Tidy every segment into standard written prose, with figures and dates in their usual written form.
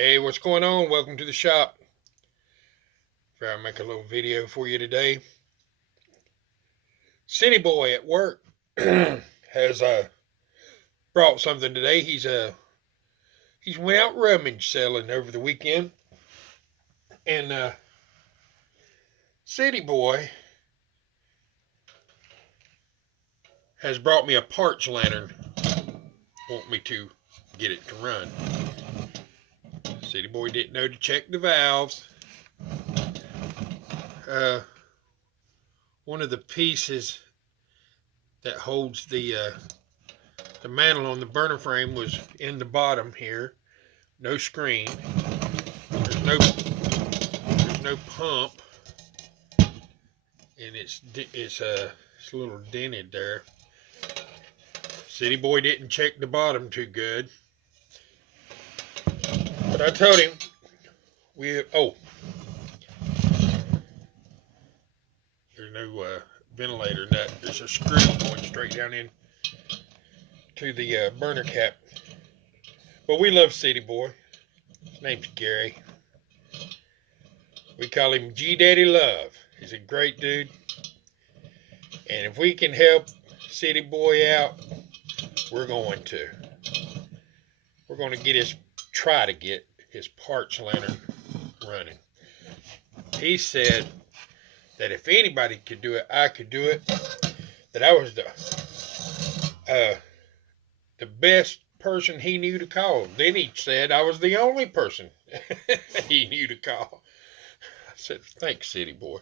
Hey, what's going on? Welcome to the shop. Try to make a little video for you today. City boy at work has brought something today. He's went out rummage selling over the weekend, and City boy has brought me a parts lantern. Want me to get it to run. City boy didn't know to check the valves. One of the pieces that holds the mantle on the burner frame was in the bottom here. No screen. There's no pump, and it's a little dented there. City boy didn't check the bottom too good, but I told him there's no ventilator nut. There's a screw going straight down in to the burner cap. But we love City boy. His name's Gary. We call him G Daddy Love. He's a great dude, and if we can help City boy out, we're going to. We're going to try to get his parts lantern running. He said that if anybody could do it, I could do it. That I was the best person he knew to call. Then he said I was the only person he knew to call. I said, thanks, City boy.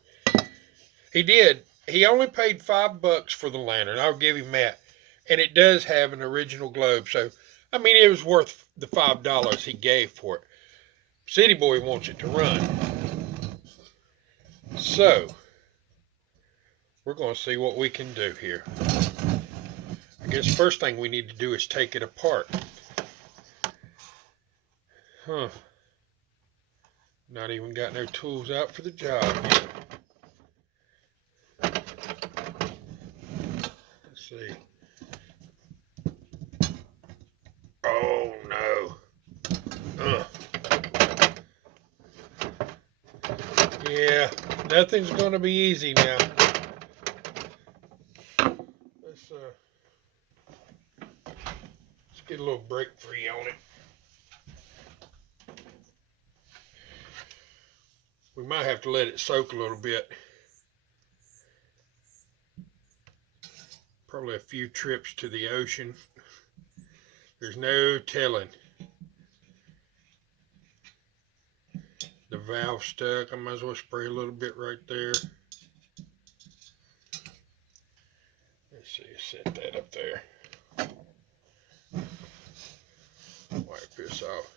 He did. He only paid $5 for the lantern. I'll give him that. And it does have an original globe. So, I mean, it was worth the $5 he gave for it. City boy wants it to run. So, we're going to see what we can do here. I guess the first thing we need to do is take it apart. Not even got no tools out for the job yet. Let's see. Oh no. Yeah, nothing's going to be easy now. Let's get a little brake free on it. We might have to let it soak a little bit. Probably a few trips to the ocean. There's no telling. The valve stuck. I might as well spray a little bit right there. Let's see, set that up there. Wipe this off.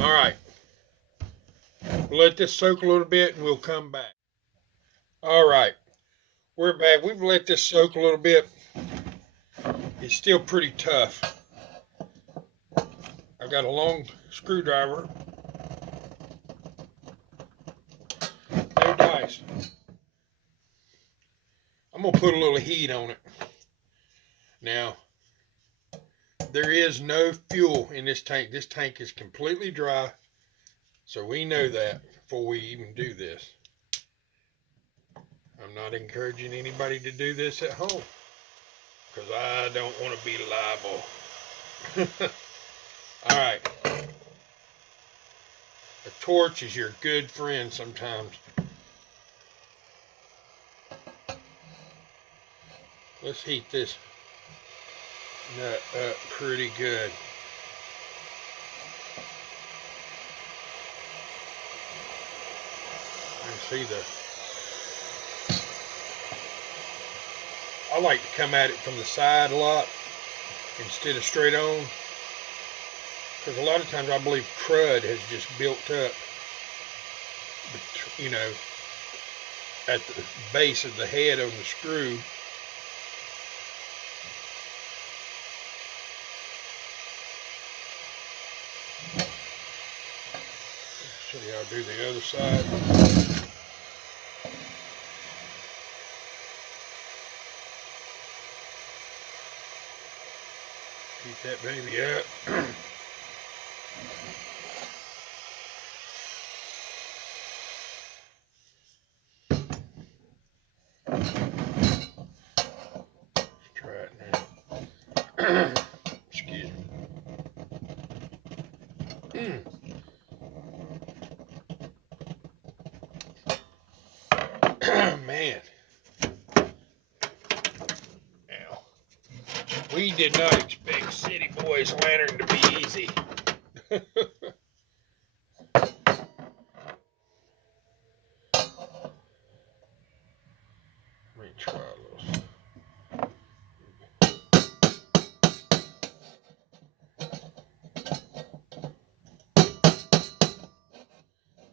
All right. We'll let this soak a little bit and we'll come back. All right. We're back. We've let this soak a little bit. It's still pretty tough. I've got a long screwdriver. No dice. I'm going to put a little heat on it. Now, there is no fuel in this tank. This tank is completely dry. So we know that before we even do this. I'm not encouraging anybody to do this at home, because I don't want to be liable. All right. A torch is your good friend sometimes. Let's heat this nut up pretty good. You see I like to come at it from the side a lot instead of straight on, because a lot of times I believe crud has just built up, you know, at the base of the head on the screw. Let's show you how to do the other side. Heat that baby up. Man. Now, we did not expect City Boy's lantern to be easy. Let me try those.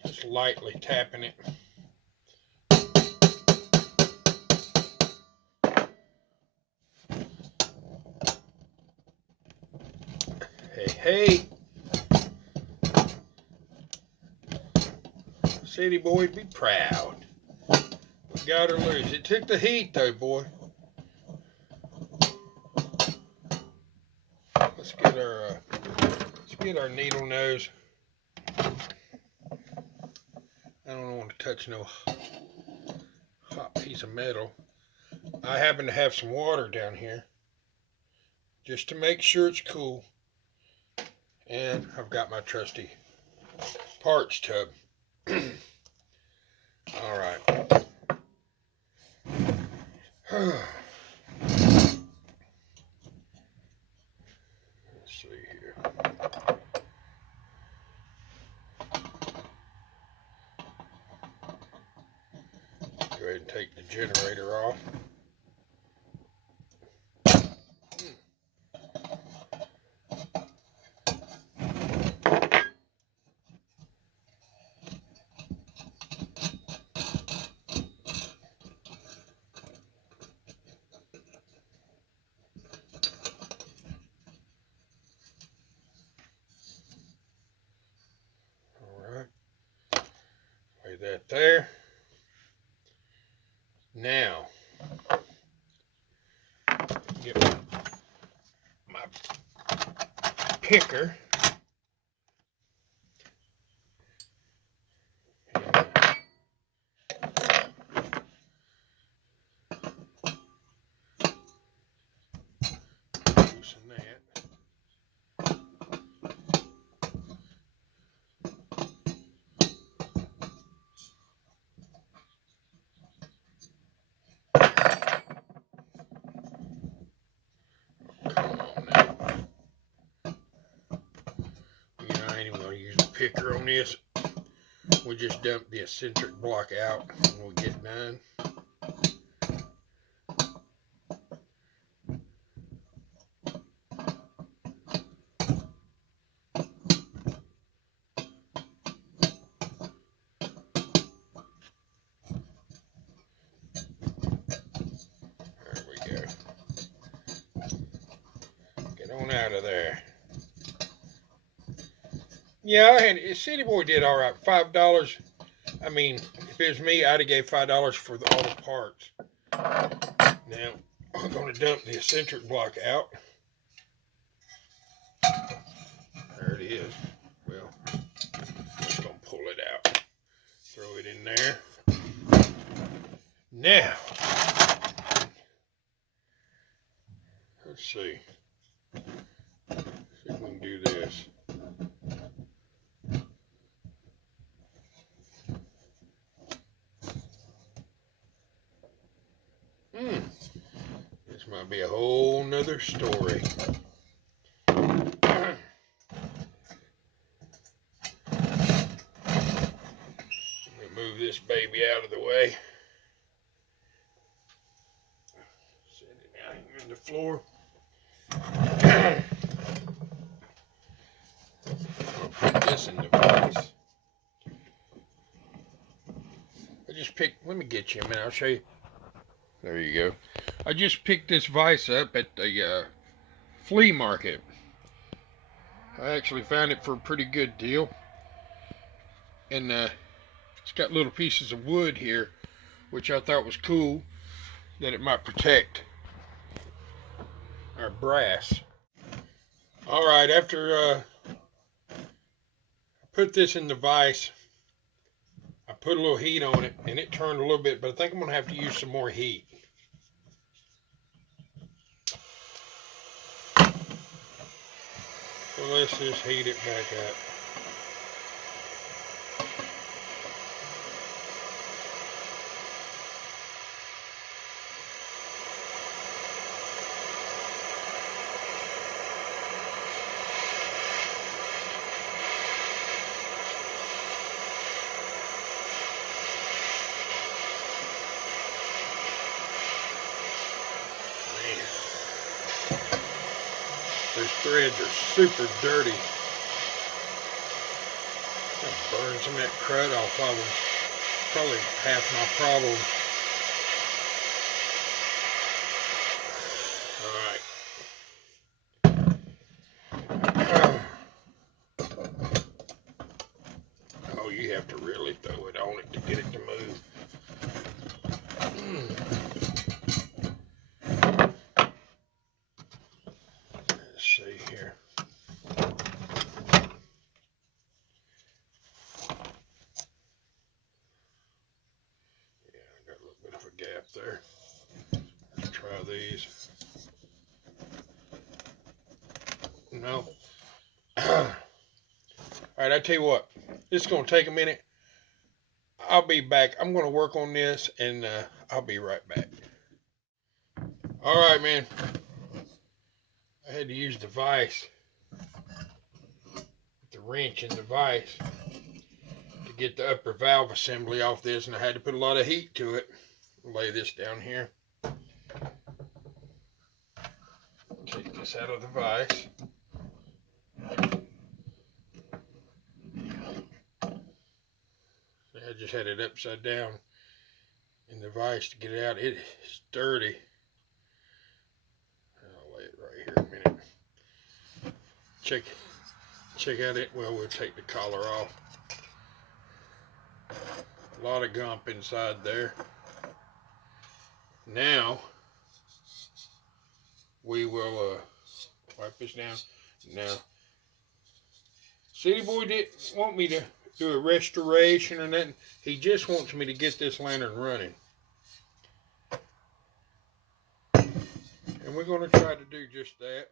Just lightly tapping it. Hey, City Boy, be proud. We got her loose. It took the heat, though, boy. Let's get our needle nose. I don't want to touch no hot piece of metal. I happen to have some water down here, just to make sure it's cool. And I've got my trusty parts tub. All right. Let's see here. Go ahead and take the generator off. Lay that there. Now, get my picker. Loosen that. Picker on this. We just dump the eccentric block out when we get done. There we go. Get on out of there. Yeah, and City Boy did all right. $5. I mean, if it was me, I'd have gave $5 for all the parts. Now, I'm going to dump the eccentric block out. There it is. Well, I'm just going to pull it out. Throw it in there. Now, let's see. See if we can do this. This might be a whole nother story. Let me move this baby out of the way. Set it down here on the floor. I'll put this in the vise. I just picked, let me get you a minute, I'll show you. There you go. I just picked this vise up at the flea market. I actually found it for a pretty good deal. And it's got little pieces of wood here, which I thought was cool, that it might protect our brass. Alright, after I put this in the vise, I put a little heat on it, and it turned a little bit, but I think I'm going to have to use some more heat. So let's just heat it back up. threads are super dirty. I'll burn some of that crud off of them. Probably half my problem. Oh, you have to really throw it on it to get it to move. Let's see here. Yeah, I got a little bit of a gap there. Let's try these. No. Alright, I tell you what. This is going to take a minute. I'll be back. I'm going to work on this, and I'll be right back. Alright, man. I had to use the vise, the wrench and the vise, to get the upper valve assembly off this, and I had to put a lot of heat to it. Lay this down here. Take this out of the vise. I just had it upside down in the vise to get it out. It is dirty. I'll lay it right here a minute. Check out it. Well, we'll take the collar off. A lot of gump inside there. Now we will wipe this down. Now, City Boy didn't want me to do a restoration or nothing. He just wants me to get this lantern running. And we're going to try to do just that.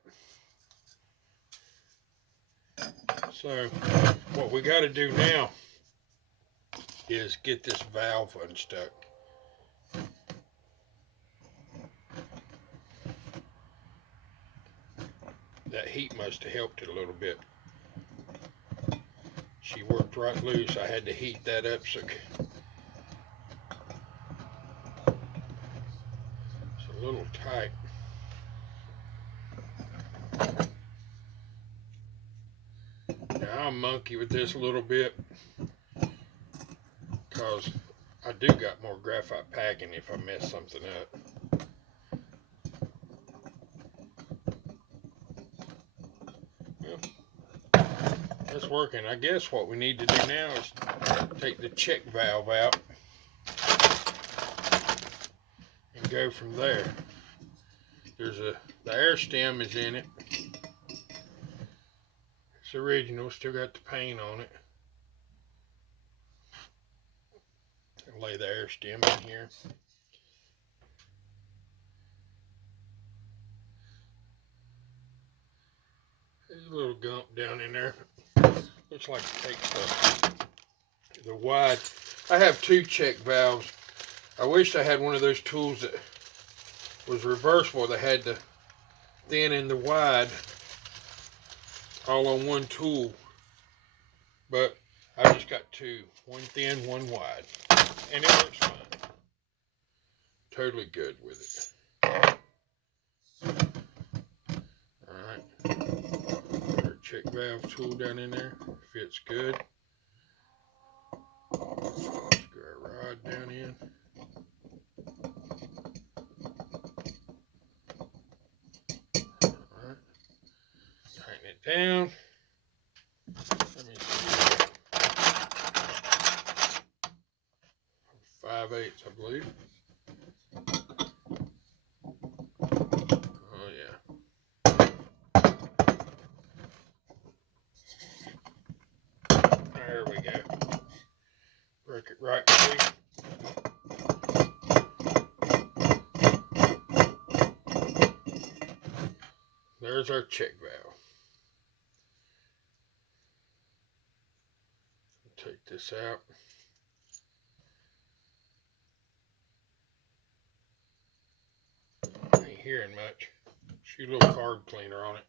So, what we got to do now is get this valve unstuck. That heat must have helped it a little bit. She worked right loose. I had to heat that up so it's a little tight. Now I'll monkey with this a little bit because I do got more graphite packing if I mess something up. That's working. I guess what we need to do now is take the check valve out and go from there. The air stem is in it. It's original, still got the paint on it. I'll lay the air stem in here. There's a little gump down in there. Looks like it takes the wide. I have two check valves. I wish I had one of those tools that was reversible that had the thin and the wide all on one tool. But I just got two. One thin, one wide. And it works fine. Totally good with it. Alright. Our check valve tool down in there. Fits good. Screw our rod down in. Alright. Tighten it down. Let me see. 5/8, I believe. Oh yeah. There we go. Work it right through. There's our check valve. Take this out. I ain't hearing much. Shoot a little carb cleaner on it.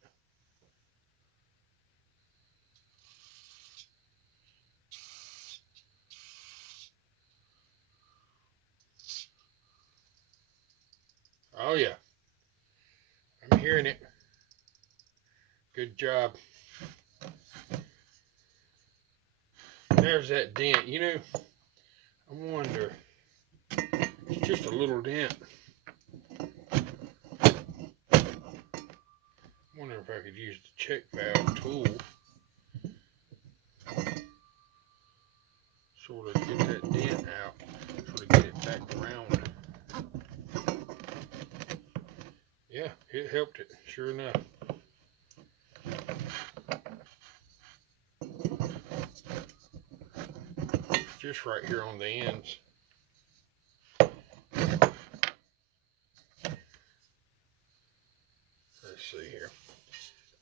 Oh yeah. I'm hearing it. Good job. There's that dent. You know, I wonder, it's just a little dent. I wonder if I could use the check valve tool. Sort of get that dent out. Sort of get it back around. Yeah, it helped it, sure enough. Just right here on the ends. Let's see here.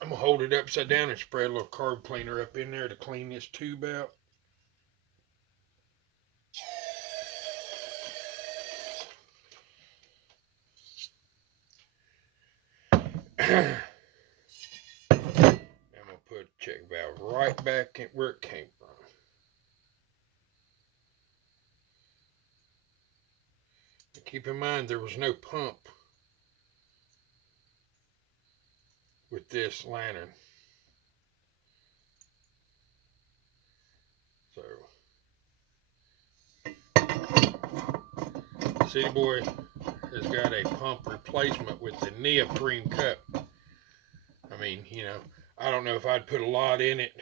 I'm going to hold it upside down and spray a little carb cleaner up in there to clean this tube out. I'm going to put the check valve right back in where it came from. Keep in mind there was no pump with this lantern. So, City Boy has got a pump replacement with the neoprene cup. I mean, you know, I don't know if I'd put a lot in it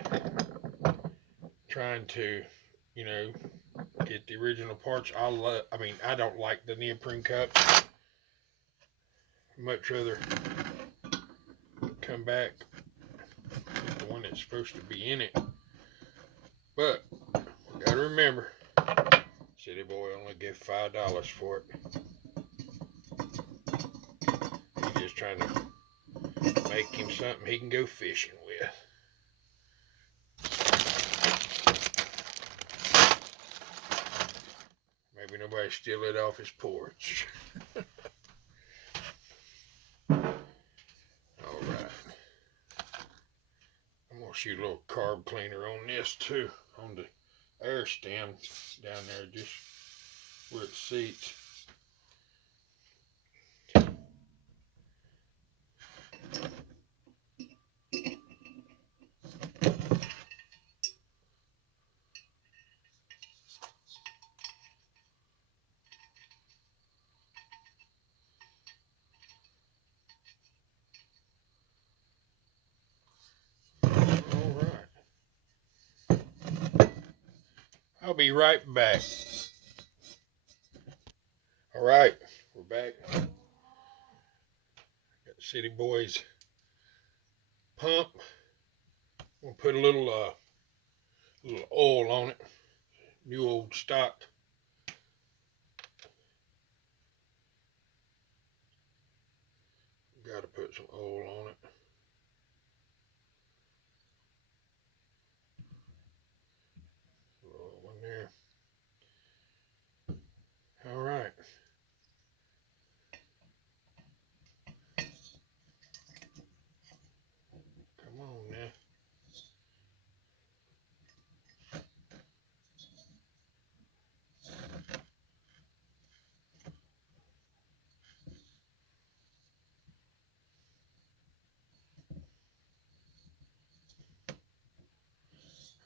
trying to, you know, get the original parts. I mean, I don't like the neoprene cup. Much rather come back with the one that's supposed to be in it. But we gotta remember, City Boy only gave $5 for it. He's just trying to make him something he can go fishing with. Maybe nobody steal it off his porch. Alright. I'm going to shoot a little carb cleaner on this too. On the air stem down there, just where it seats. I'll be right back. Alright, we're back. Got City Boy's pump. We'll put a little oil on it. New old stock. Got to put some oil on it. Roll one there. All right. Come on now.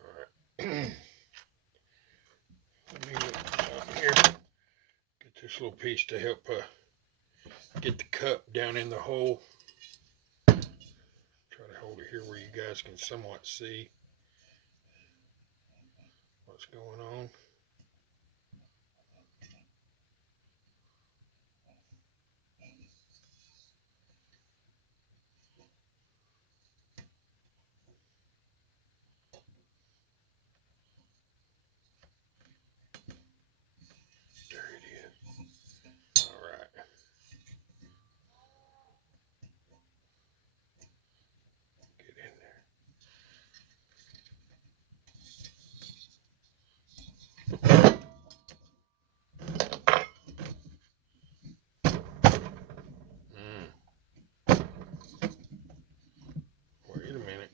All right. Let me look up here. Get this little piece to help get the cup down in the hole. Try to hold it here where you guys can somewhat see what's going on. There it is. All right. Get in there. Wait a minute.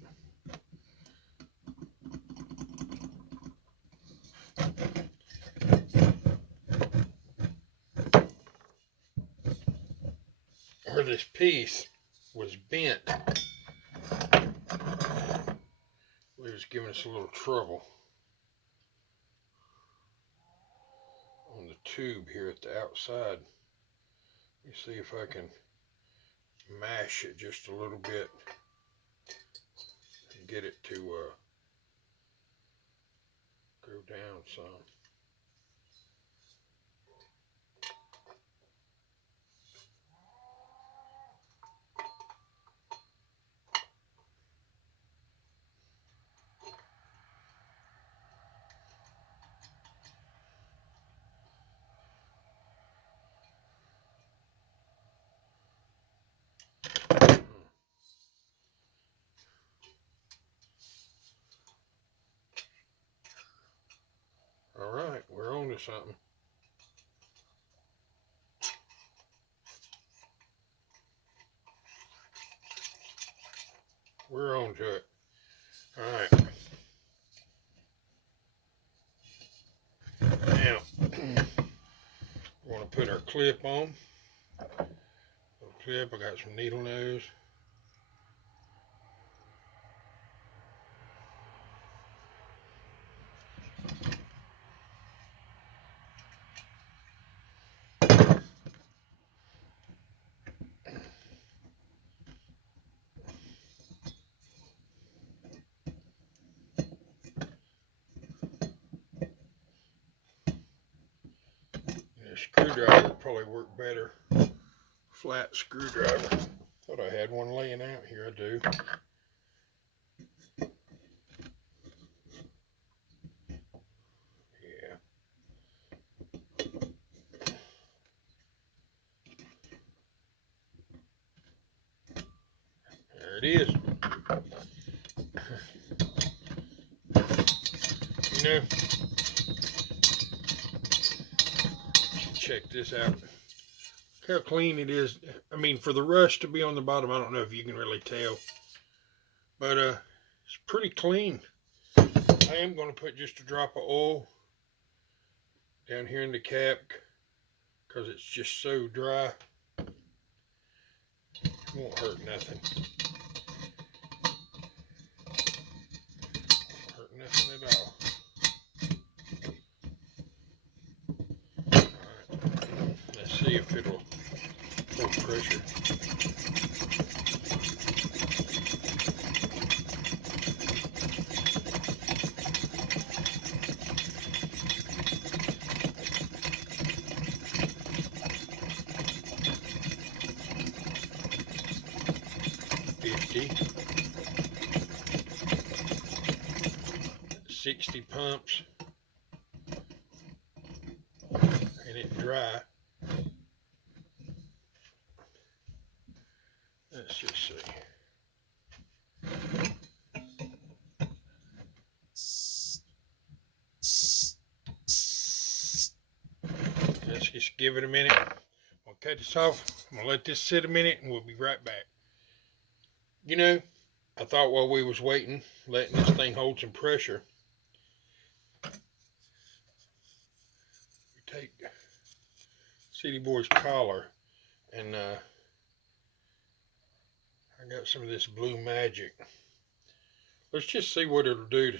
Where this piece was bent, is giving us a little trouble on the tube here at the outside. Let me see if I can mash it just a little bit and get it to go down some. All right, we're on to something. We're on to it. All right. Now, we want to put our clip on. Clip, I got some needle nose. A screwdriver would probably work better. Flat screwdriver. Thought I had one laying out here. I do. Yeah. There it is. You know, check this out. Look how clean it is. I mean, for the rust to be on the bottom, I don't know if you can really tell. But it's pretty clean. I am going to put just a drop of oil down here in the cap because it's just so dry. It won't hurt nothing. Won't hurt nothing at all. Alright, let's see if it'll hold pressure. $50, 60 pumps, and it's dry. Let's just see. Let's just give it a minute. I'll cut this off. I'm gonna let this sit a minute, and we'll be right back. You know, I thought while we was waiting, letting this thing hold some pressure, we take City Boy's collar, and I got some of this Blue Magic. Let's just see what it'll do to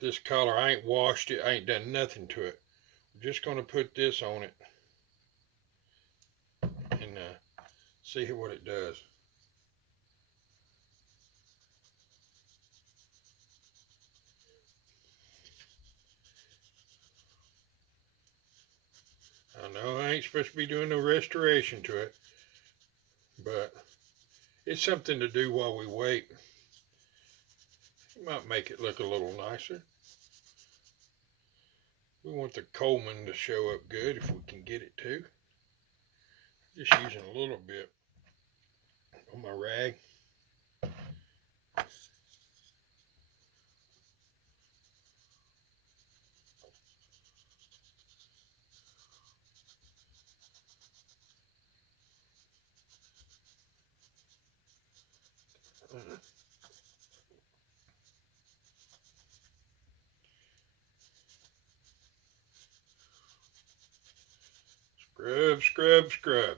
this collar. I ain't washed it. I ain't done nothing to it. We're just going to put this on it and see what it does. I know I ain't supposed to be doing no restoration to it, but it's something to do while we wait. It might make it look a little nicer. We want the Coleman to show up good if we can get it to. Just using a little bit on my rag. Scrub, scrub, scrub.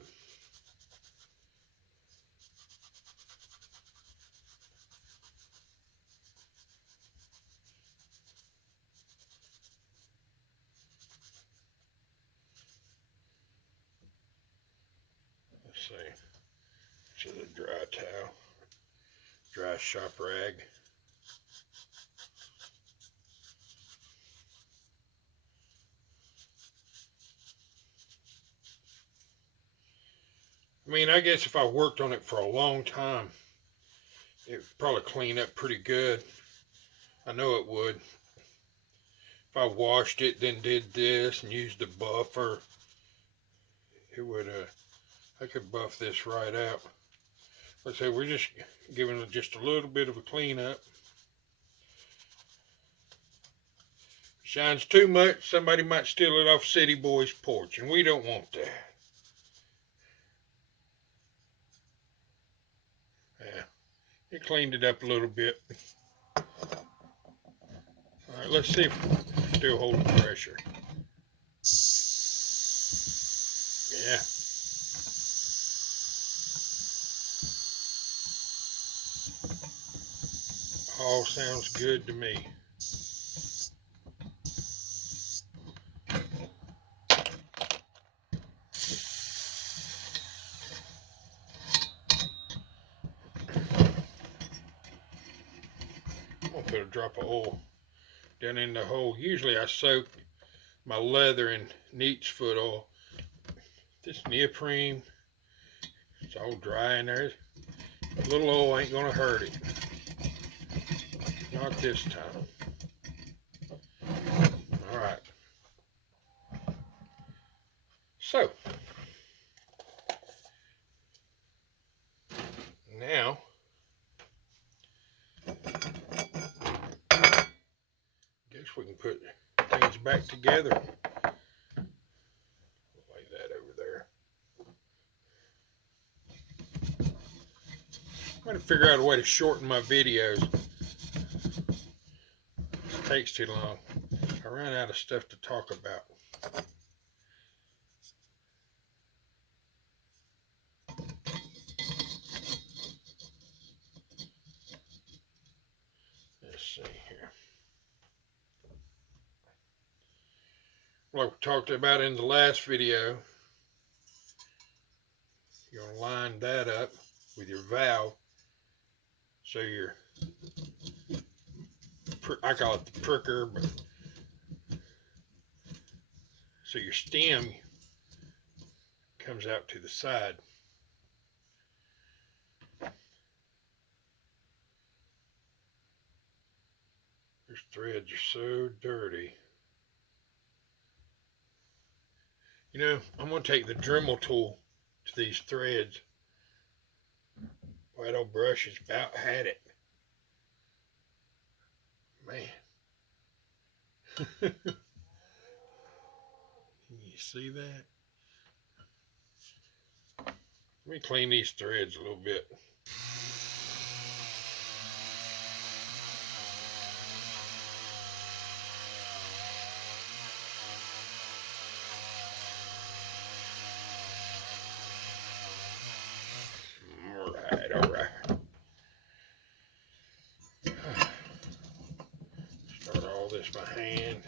see. This is a dry towel. Dry shop rag. I mean, I guess if I worked on it for a long time, it would probably clean up pretty good. I know it would. If I washed it, then did this and used the buffer, it would, I could buff this right out. Like I say, we're just giving it just a little bit of a cleanup. Shines too much, somebody might steal it off City Boy's porch, and we don't want that. Yeah, it cleaned it up a little bit. All right, let's see if it's still holding pressure. Yeah. All sounds good to me. I'm gonna put a drop of oil down in the hole. Usually I soak my leather in neat's foot oil. This neoprene, it's all dry in there. A little oil ain't gonna hurt it. Not this time. All right. So now guess we can put things back together. Lay that over there. I'm going to figure out a way to shorten my videos. It takes too long. I ran out of stuff to talk about. Let's see here. Like we talked about in the last video, you're going to line that up with your valve. So your, I call it the pricker, but so your stem comes out to the side. These threads are so dirty. You know, I'm going to take the Dremel tool to these threads. Boy, that old brush has about had it. Man. Can you see that? Let me clean these threads a little bit. All right. Start all this by hand.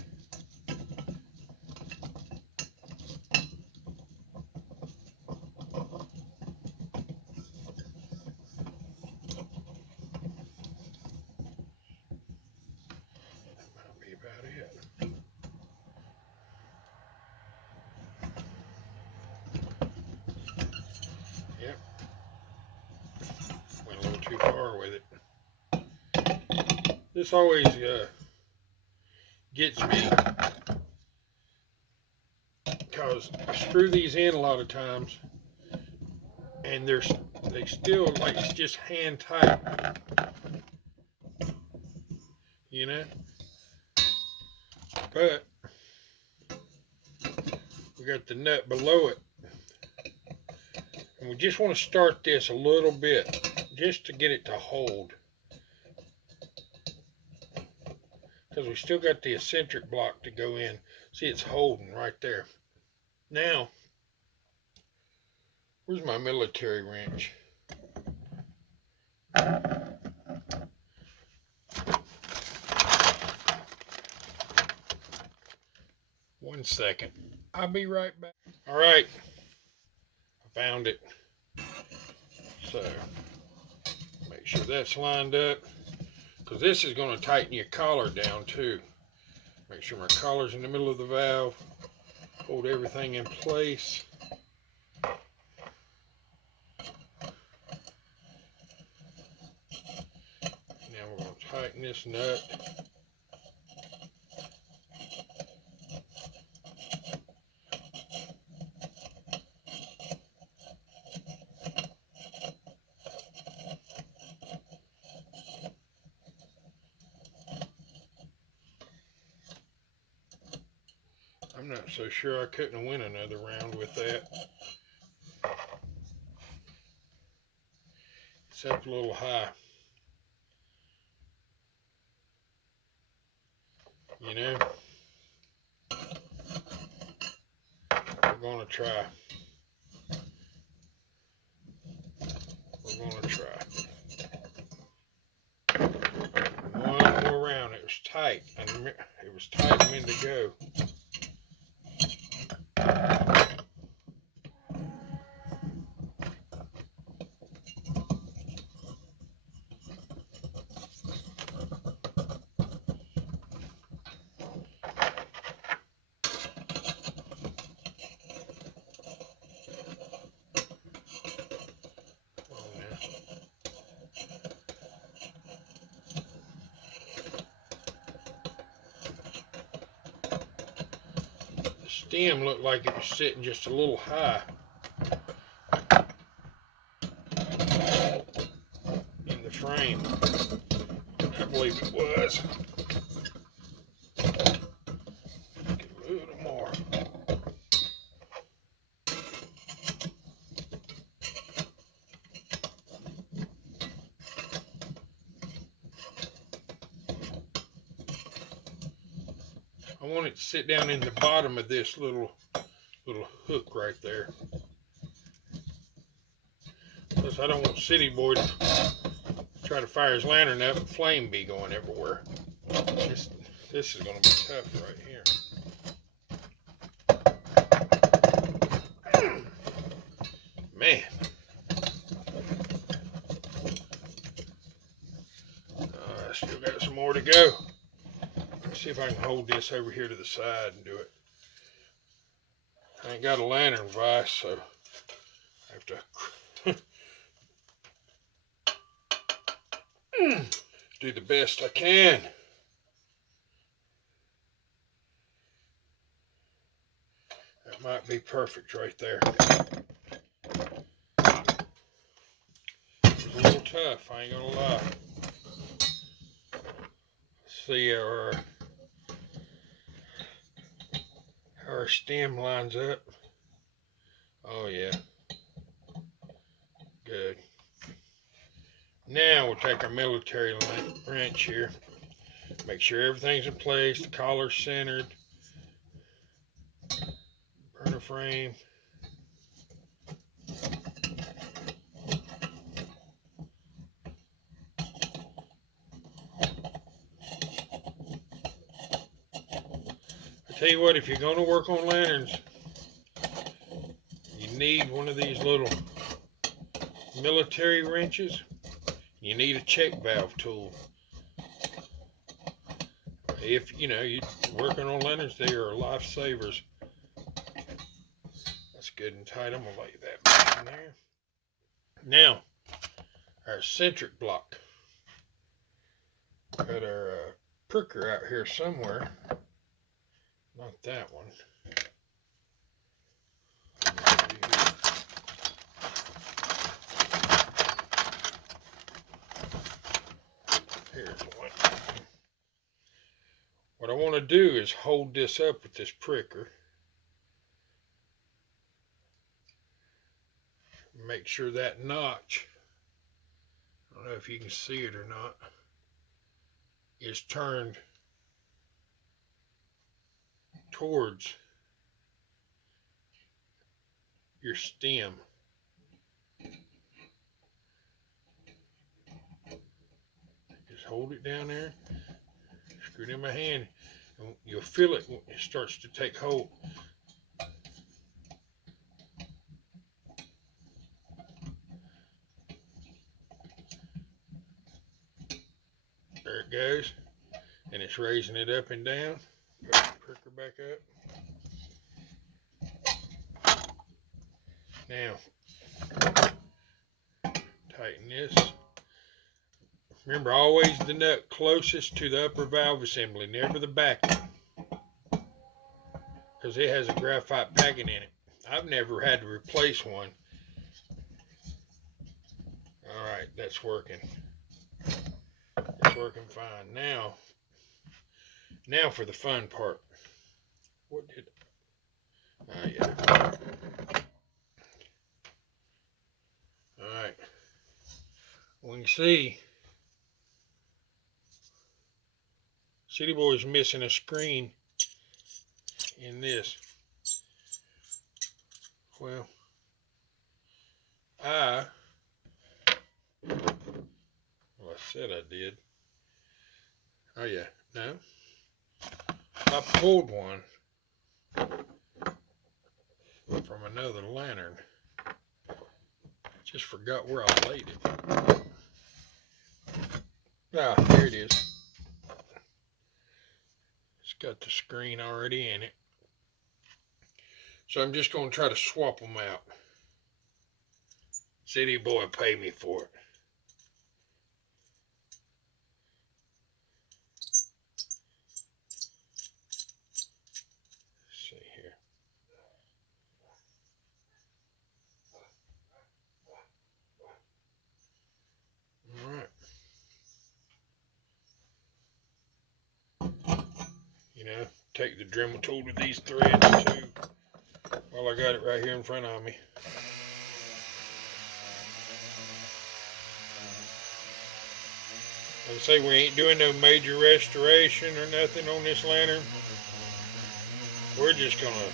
Yep. Went a little too far with it. This always gets me because I screw these in a lot of times and they still like it's just hand tight, you know, but we got the nut below it. And we just want to start this a little bit just to get it to hold. Because we still got the eccentric block to go in. See, it's holding right there. Now, where's my military wrench? One second. I'll be right back. All right. I found it. So make sure that's lined up, because this is going to tighten your collar down too. Make sure my collar's in the middle of the valve. Hold everything in place. Now we're going to tighten this nut. I'm not so sure I couldn't have went another round with that. It's up a little high. You know, we're going to try. We're going to try. One more round. It was tight. It was tight when to go. Stem looked like it was sitting just a little high in the frame. I believe it was. Get a little more. I want it to sit down in the bottom of this little hook right there. Plus, I don't want City Boy to try to fire his lantern up and flame be going everywhere. This is going to be tough right here. Man. I still got some more to go. Let's see if I can hold this over here to the side and do it. I ain't got a lantern vise, so I have to do the best I can. That might be perfect right there. It's a little tough, I ain't gonna lie. Let's see how our stem lines up. Oh yeah. Good. Now we'll take our military wrench here. Make sure everything's in place, the collar's centered. Burner frame. I tell you what, if you're going to work on lanterns, you need one of these little military wrenches. You need a check valve tool. If you know you're working on lanterns, they are lifesavers. That's good and tight. I'm gonna lay that back in there. Now, our centric block. Got our pricker out here somewhere. Not that one. Here's one. What I want to do is hold this up with this pricker. Make sure that notch, I don't know if you can see it or not, is turned towards your stem. Just hold it down there, screw it in my hand, and you'll feel it when it starts to take hold. There it goes. And it's raising it up and down. Put the pricker back up. Now, tighten this. Remember, always the nut closest to the upper valve assembly, never the back one, because it has a graphite packing in it. I've never had to replace one. All right, that's working. It's working fine. Now for the fun part. What did? Oh yeah. All right. When you see, City Boy's missing a screen in this. Well, I said I did. Oh yeah, no. I pulled one from another lantern. Just forgot where I laid it. Ah, there it is. It's got the screen already in it. So I'm just going to try to swap them out. City Boy paid me for it. Let's see here. All right. You know, take the Dremel tool to these threads too. Well, I got it right here in front of me. And say we ain't doing no major restoration or nothing on this lantern. We're just going to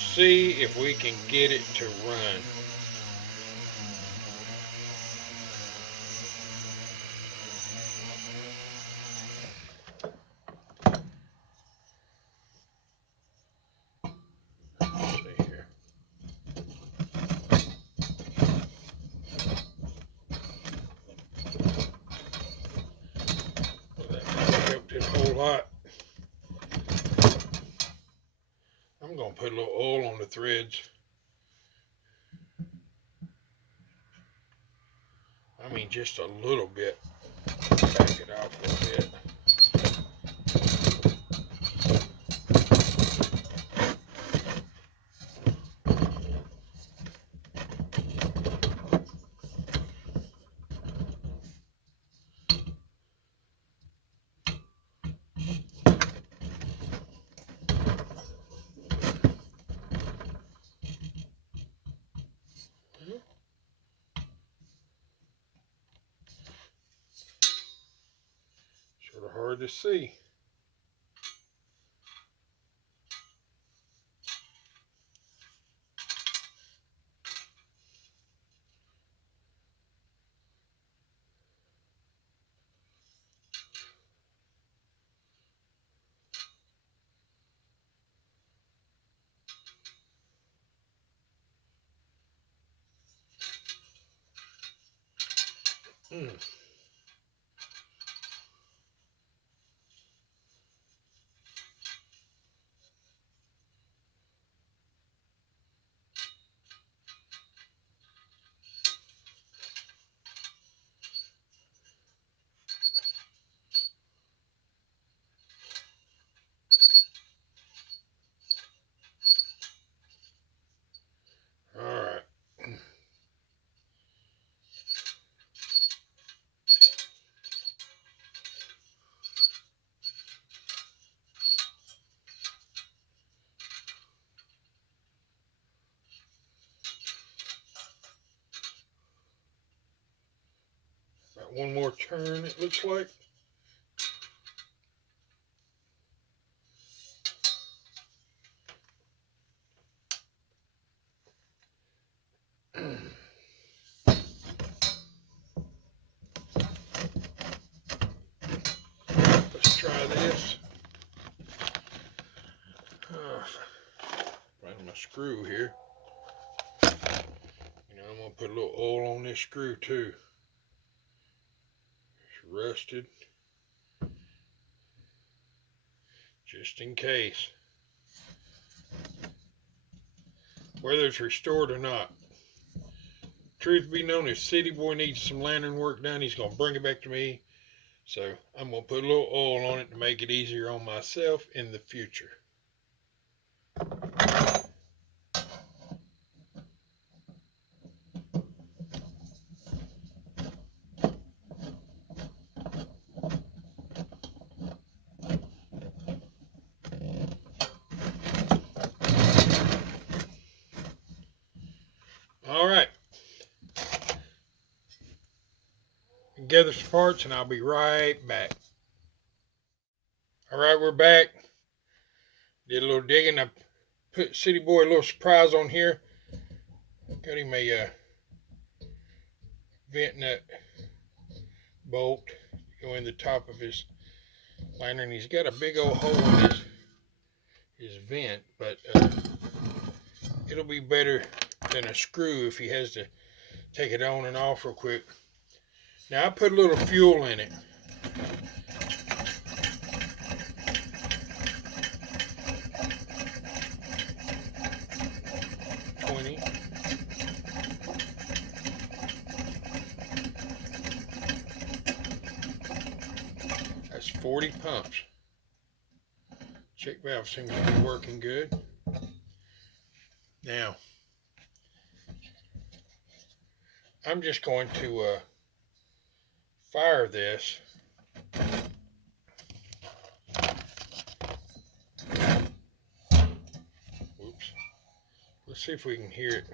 see if we can get it to run. I'm going to put a little oil on the threads. I mean, just a little bit. Back it off a little bit. Sort of hard to see. Alright. Got one more turn, it looks like. Let's try this. Find my screw here. You know, I'm going to put a little oil on this screw too. It's rusted. just in case. Whether it's restored or not. Truth be known, if City Boy needs some lantern work done, he's going to bring it back to me. So I'm going to put a little oil on it to make it easier on myself in the future. All right. Gather some parts and I'll be right back. All right, we're back. Did a little digging. I put City Boy a little surprise on here. Got him a vent nut bolt go in the top of his lantern. He's got a big old hole in his vent, but it'll be better than a screw if he has to take it on and off real quick. Now I put a little fuel in it. That's 40 pumps. Check valve seems to be working good. Now, I'm just going to fire this. Whoops. Let's see if we can hear it.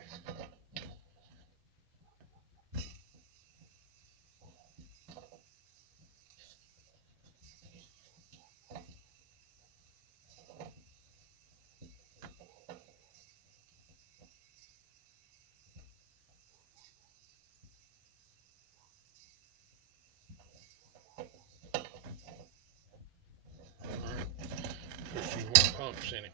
Put a few more pumps in it.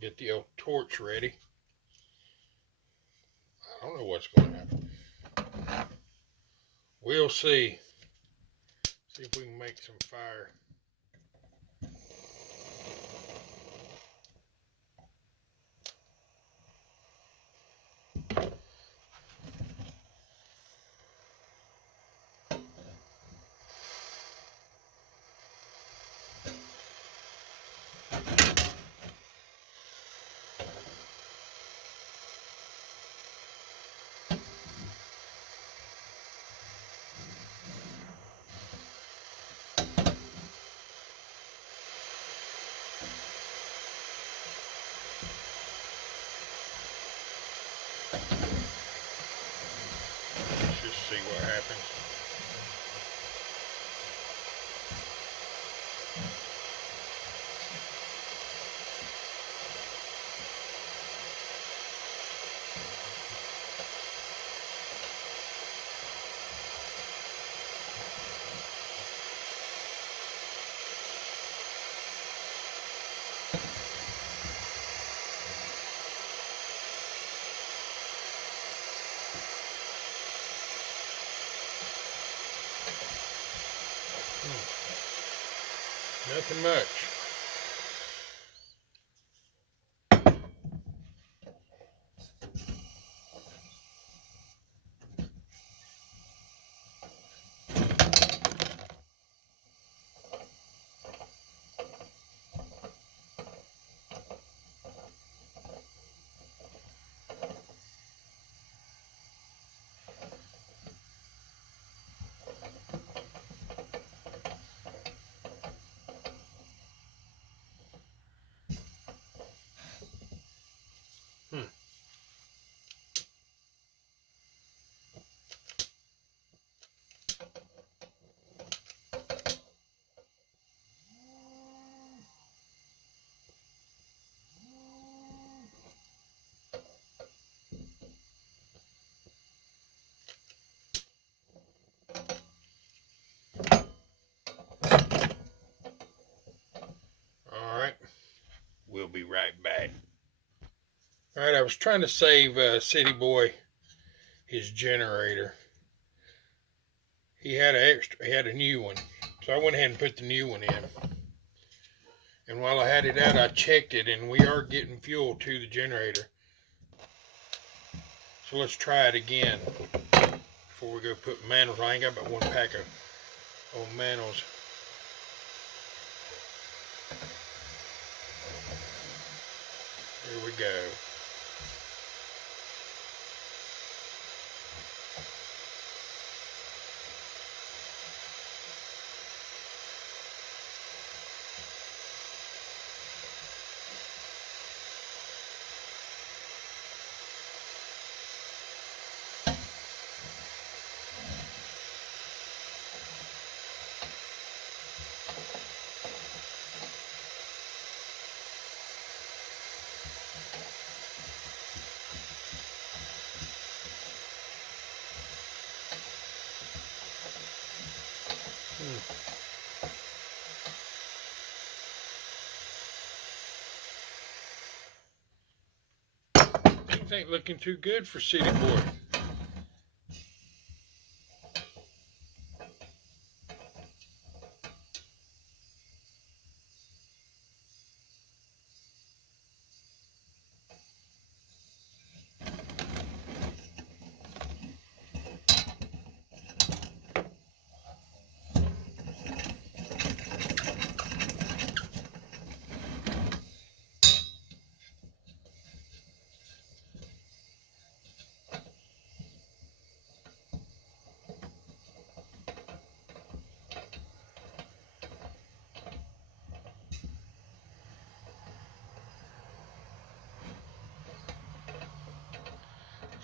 Get the old torch ready. I don't know what's going to happen. We'll see. See if we can make some fire. Let's just see what happens. Nothing much. be right back. All right, I was trying to save City Boy his generator. He had a new one, so I went ahead and put the new one in. And while I had it out, I checked it, and we are getting fuel to the generator. So let's try it again before we go put mantles. I ain't got but one pack of old mantles. Here we go. Things ain't looking too good for City Boy.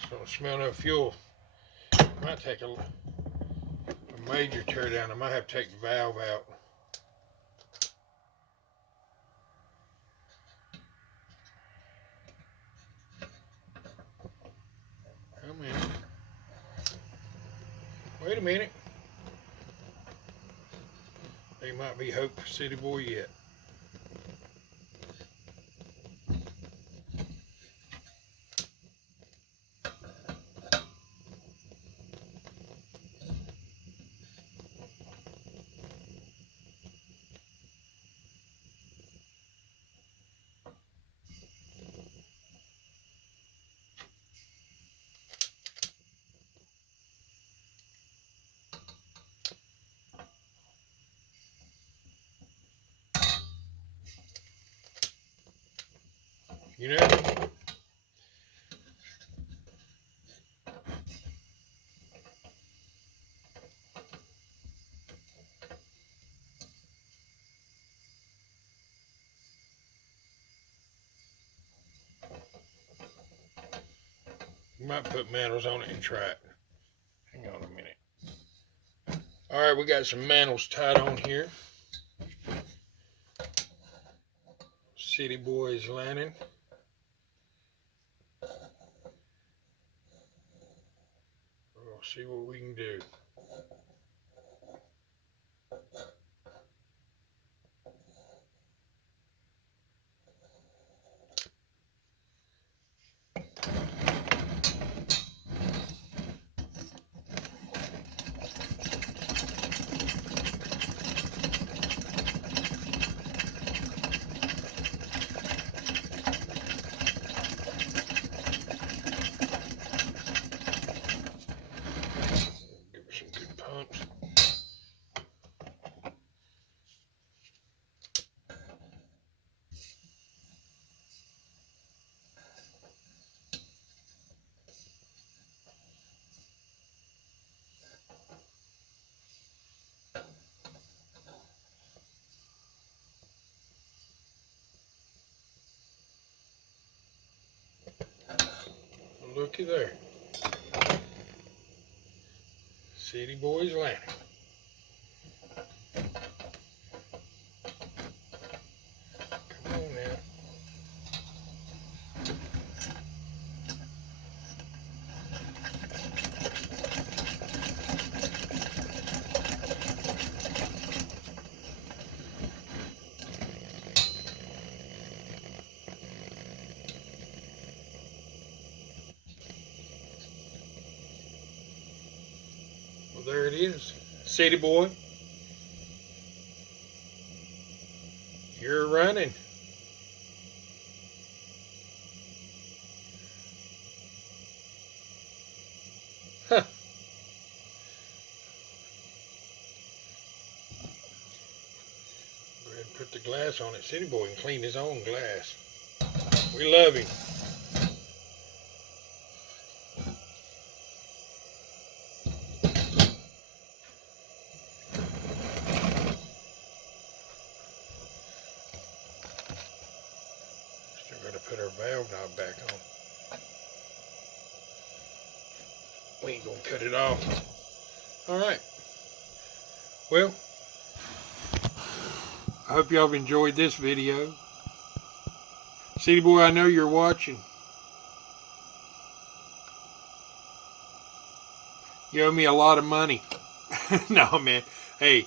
Don't smell no fuel. Might take a major tear down. I might have to take the valve out. Come in. Wait a minute. There might be hope for City Boy yet. You know, you might put mantles on it and try it. Hang on a minute. All right, we got some mantles tied on here. City Boy's landing. We'll see what we can do. Looky there. City Boy's landing. Come on now. is. City boy, you're running. Huh. Go ahead and put the glass on it. City boy can clean his own glass. We love him. Still got to put our valve knob back on. We ain't gonna cut it off. Alright. Well, I hope y'all have enjoyed this video. City boy, I know you're watching. You owe me a lot of money. No, man. Hey,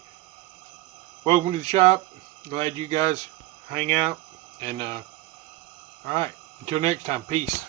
welcome to the shop. Glad you guys hang out. And, alright. Until next time, peace.